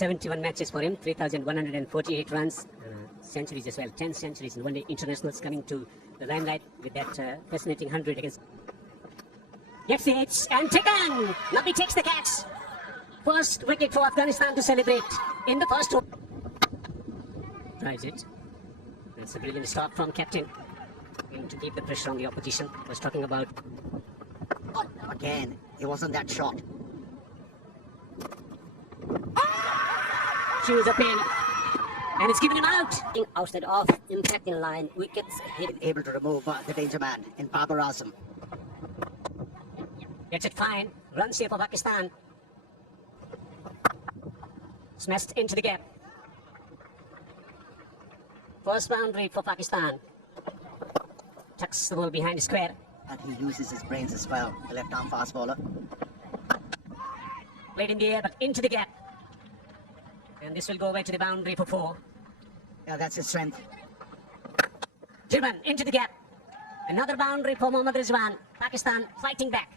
71 matches for him, 3,148 runs, centuries as well, 10 centuries in one-day internationals coming to the limelight with that fascinating 100 against... Gets the hits and taken! Nobby takes the catch. First wicket for Afghanistan to celebrate in the first over. Drives it. It's a brilliant stop from captain. Going to keep the pressure on the opposition. Was talking about... Again, it wasn't that shot. She was a pin. And it's given him out. Outside off, impact in line, wickets hit. Able to remove the danger man in Babar Azam. Gets it fine. Runs here for Pakistan. Smashed into the gap. First boundary for Pakistan. Tucks the ball behind the square. And he uses his brains as well, the left-arm fast bowler. Played in the air, but into the gap. And this will go away to the boundary for 4. Yeah, that's his strength. Jirman into the gap. Another boundary for Mohammad Rizwan. Pakistan fighting back.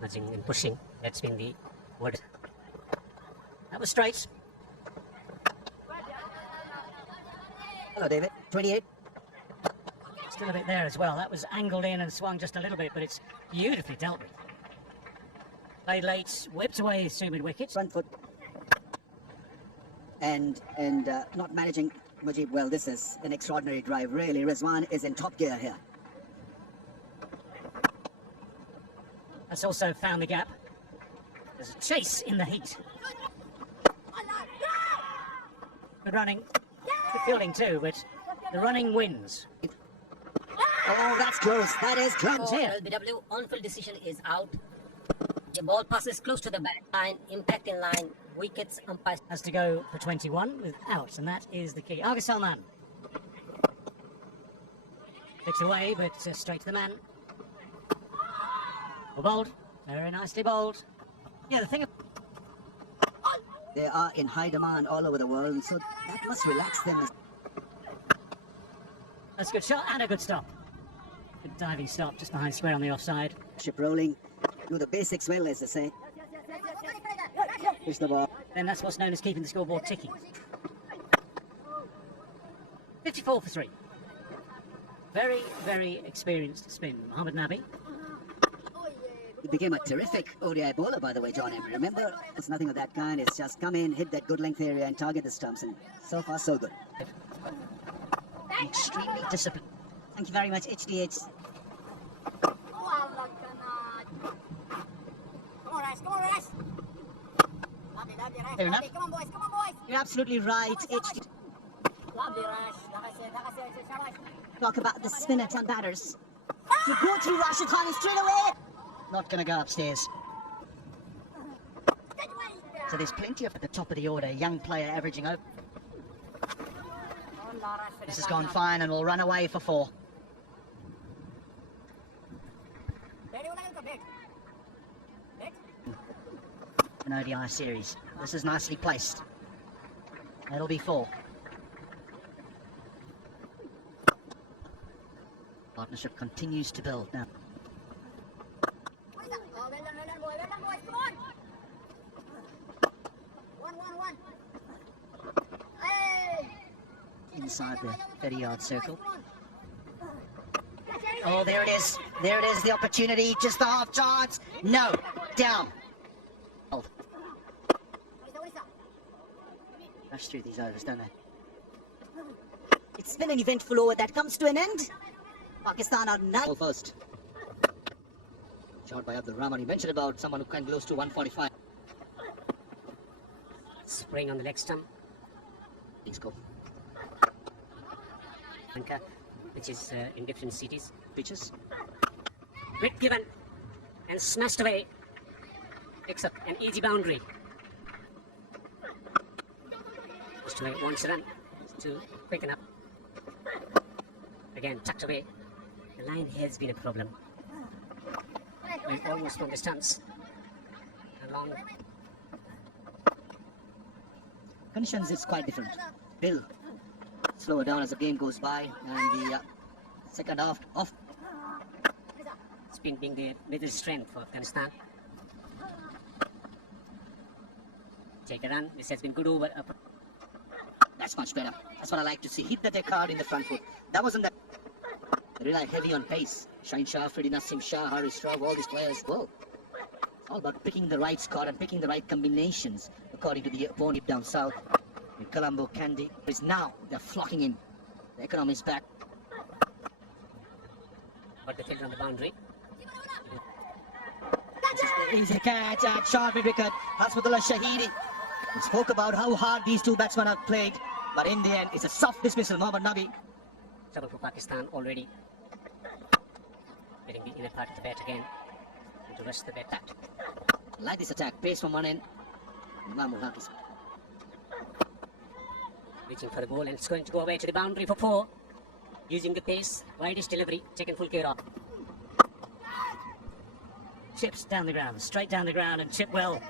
Nudging and pushing. That's been the word. That was straight. Hello, David. 28. Still a bit there as well. That was angled in and swung just a little bit, but it's beautifully dealt with. Played late, whipped away through mid-wicket. Front foot. And not managing Mujib well. This is an extraordinary drive, really. Rizwan is in top gear here. That's also found the gap. There's a chase in the heat. Good running. Good fielding too, but the running wins. Oh, that's close. That is close. Here, LBW on-field decision is out. The ball passes close to the back line, impact in line, wickets, umpire Has to go for 21 with outs, and that is the key. Argus Salman. Pitch away, but straight to the man. Well bowled. Very nicely bowled. Yeah, the thing... They are in high demand all over the world, so that must relax them. That's a good shot and a good stop. Good diving stop just behind square on the offside. Ship rolling. Do the basics well, as they say. Push the ball. Then that's what's known as keeping the scoreboard ticking. 54 for 3. Very, very experienced spin. Mohammad Nabi. He became a terrific ODI bowler, by the way, John Emery. Remember, it's nothing of that kind. It's just come in, hit that good length area and target the stumps. And so far, so good. Extremely disciplined. Thank you very much, HDH. Fair enough. You're absolutely right, HDH. Talk about the spinners and batters. You go to Rashid Khan straight away. Not going to go upstairs. So there's plenty up at the top of the order. Young player averaging over. This has gone fine and will run away for 4. An ODI series. This is nicely placed. That'll be 4. Partnership continues to build now. Inside the 30-yard circle. Oh, there it is. There it is, the opportunity. Just the half chance. No. Down. Rush through these overs, don't they? It's been an eventful over that comes to an end. Pakistan are now first. Shot by Abdul Rahman. You mentioned about someone who can close to 145. Spring on the leg stump. Let's go. Which is in different cities. Pitches. Hit given and smashed away. Picks up an easy boundary. Just away, wants to run. To quicken up. Again, tucked away. The line has been a problem. We've almost from the stumps. Along. Conditions is quite different. Bill. Slower down as the game goes by, and the second half off. Spin being the middle strength for Afghanistan. Take a run. This has been good over. That's much better. That's what I like to see. Hit the Descartes in the front foot. That wasn't that. They rely heavy on pace. Shaheen Shah, Freddie Nassim Shah, Haris Rauf, all these players. Whoa. It's all about picking the right score and picking the right combinations according to the opponent down south. In Colombo, Candy is now they're flocking in. The economy is back. But they filled on the boundary. Easy catch at short mid-wicket. Hasbullah Shahidi. We spoke about how hard these two batsmen have played, but in the end, it's a soft dismissal. Mohammad Nabi. Trouble for Pakistan already. Getting the inner part of the bat again. And to rush the bat back. Like this attack. Pace from one end. Imamul Haq is reaching for the ball and it's going to go away to the boundary for 4. Using the pace. Widest delivery. Taken full care of. Chips down the ground. Straight down the ground and chip well.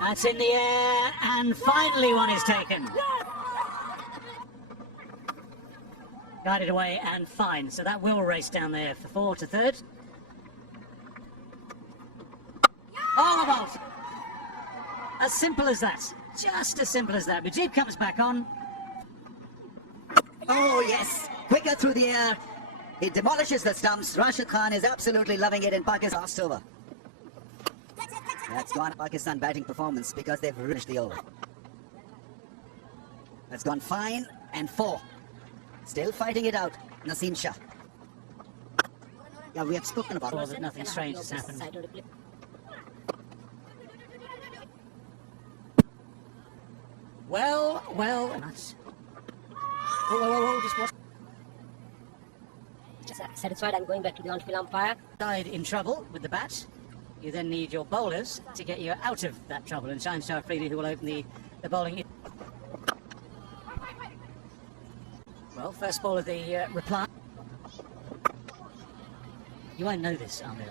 That's in the air, and finally one is taken. Guided away and fine, so that will race down there for 4 to third. Oh, about! As simple as that. Just as simple as that. Mujib comes back on. Oh yes, quicker through the air. He demolishes the stumps. Rashid Khan is absolutely loving it in Pakistan. Last over. That's gone Pakistan batting performance because they've finished the over. That's gone fine and 4. Still fighting it out. Naseem Shah. Yeah, we have spoken about That nothing strange has happened. Well. Nice. Whoa, just watch. Satisfied, I'm going back to the on-field umpire. Side in trouble with the bat. You then need your bowlers to get you out of that trouble, and Shaheen Shah Afridi who will open the bowling. Well, first ball of the reply. You won't know this, Ahmed.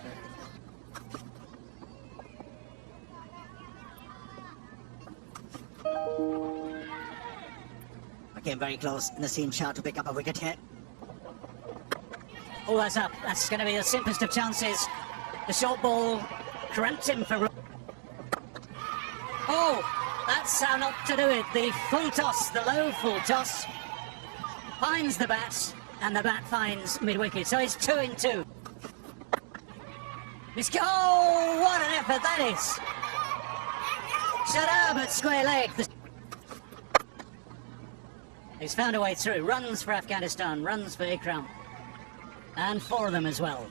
Came very close. Naseem Shah to pick up a wicket here. Oh, that's up. That's going to be the simplest of chances. The short ball cramped him for... Oh, that's how not to do it. The full toss, the low full toss, finds the bat, and the bat finds mid-wicket. So it's 2 in 2. Oh, what an effort that is. Shadab at square leg. He's found a way through. Runs for Afghanistan, runs for Ikram. And 4 of them as well.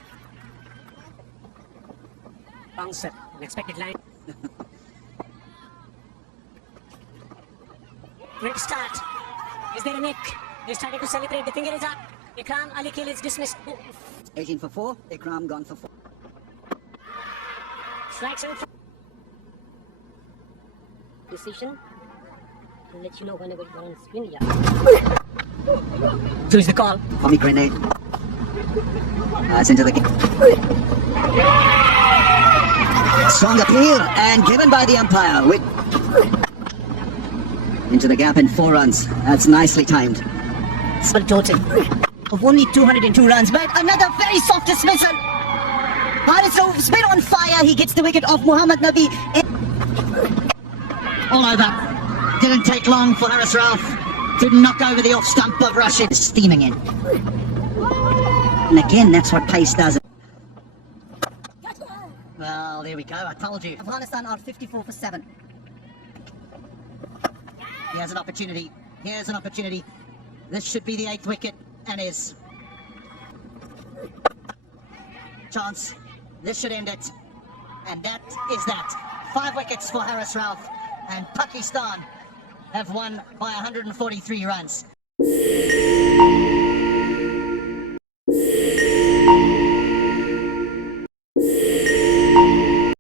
Bouncer, unexpected line. Great start. Is there a nick? He's trying to celebrate. The finger is up. Ikram Ali Kil is dismissed. 18 for 4. Ikram gone for 4. Strikes in. Decision. I'll let you know whenever you're on spin. Yeah. Choose the call. Pomegranate. That's into the game. Strong appeal and given by the umpire with into the gap in 4 runs. That's nicely timed. Full total of only 202 runs, but another very soft dismissal. Haris Rauf's been on fire. He gets the wicket off Mohammad Nabi. All over. Didn't take long for Haris Rauf to knock over the off stump of Rashid. Steaming in. And again, that's what pace does. Well, there we go. I told you. Afghanistan are 54 for 7. Here's an opportunity. Here's an opportunity. This should be the 8th wicket and is. Chance. This should end it. And that is that. 5 wickets for Haris Rauf. And Pakistan have won by 143 runs.